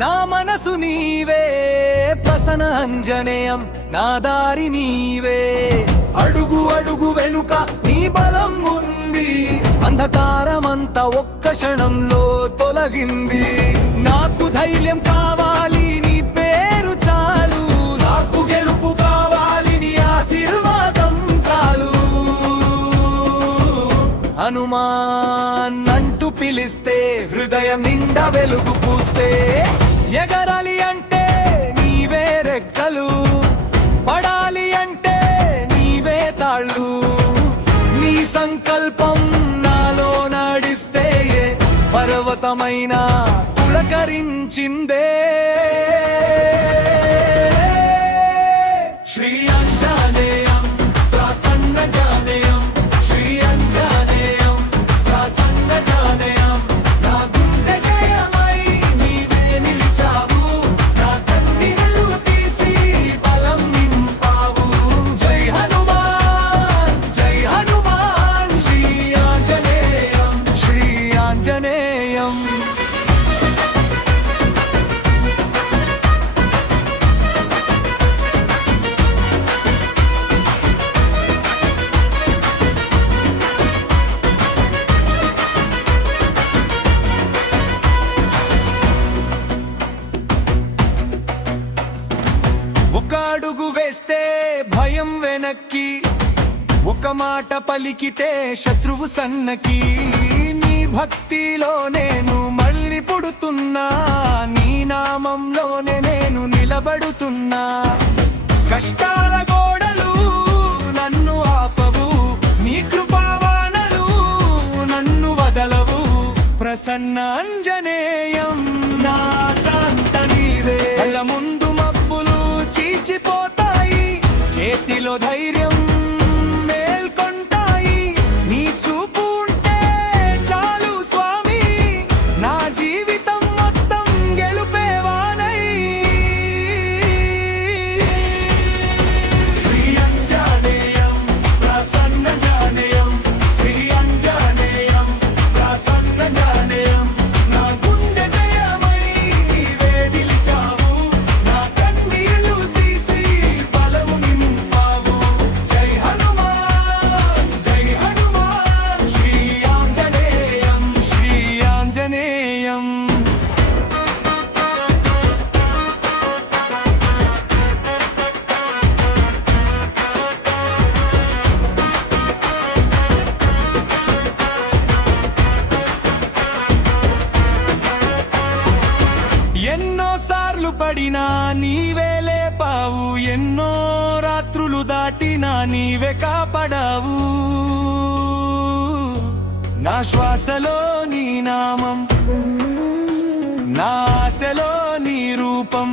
నా మనసు నీవే ప్రసన్న అంజనేయం, నా దారి నీవే. అడుగు అడుగు వెనుక నీ బలం ఉంది, అంధకారమంతా ఒక్క క్షణంలో తొలగింది. నాకు ధైర్యం కావాలి నీ పేరు చాలు, నాకు గెలుపు కావాలి నీ ఆశీర్వాదం చాలు. హనుమాన్ అంటూ పిలిస్తే హృదయం నిండా వెలుగు పూస్తే, ఎగరాలి అంటే నీవే రెక్కలు, పడాలి అంటే నీవే తాళ్ళు. నీ సంకల్పం నాలో నడిస్తే పర్వతమైన పులకరించిందే. శ్రీ ఆంజనేయం ప్రసన్న జానేయం, శ్రీ ఆంజనేయం ప్రసన్న జానేయం. నా గుండె జయమై నీవే నిలిచావు, నా కన్నీళ్లు తీసి బలం నింపావు. జై హనుమాన్ జై హనుమాన్, శ్రీ ఆంజనేయం శ్రీ ఆంజనేయం. ఒక అడుగు వేస్తే భయం వెనక్కి, ఒక మాట పలికితే శత్రువు సన్నకి. నీ భక్తిలో నేను మళ్ళీ పుడుతున్నా, నీ నామంలోనే నేను నిలబడుతున్నా. కష్టాల గోడలు నన్ను ఆపవు, నీ కృపావానలు నన్ను వదలవు. ప్రసన్న అంజనేయం నా శాంత నీవే. కళ్ళ ముందు మబ్బులు చీచిపోతాయి, చేతిలో ధైర్యం మేల్కొంటాయి. నీ చూపు ఉంటే చాలు స్వామి, నా జీవితం మొత్తం గెలుపేవానై. శ్రీ ఆంజనేయం ప్రసన్న జానేయం, శ్రీ ఆంజనేయం ప్రసన్న జానేయం. నా గుండె జయమై నీవే నిలిచావు, నా కన్నీళ్లు తీసి బలము నింపావు. జై హనుమాన్ జై హనుమాన్, శ్రీ ఆంజనేయం శ్రీ ఆంజనేయం. ఎన్నోసార్లు పడినా నీవే లేపావు, ఎన్నో రాత్రులు దాటినా నీవే కాపాడావు. నా శ్వాసలో నీ నామం, నా ఆశలో నీ రూపం.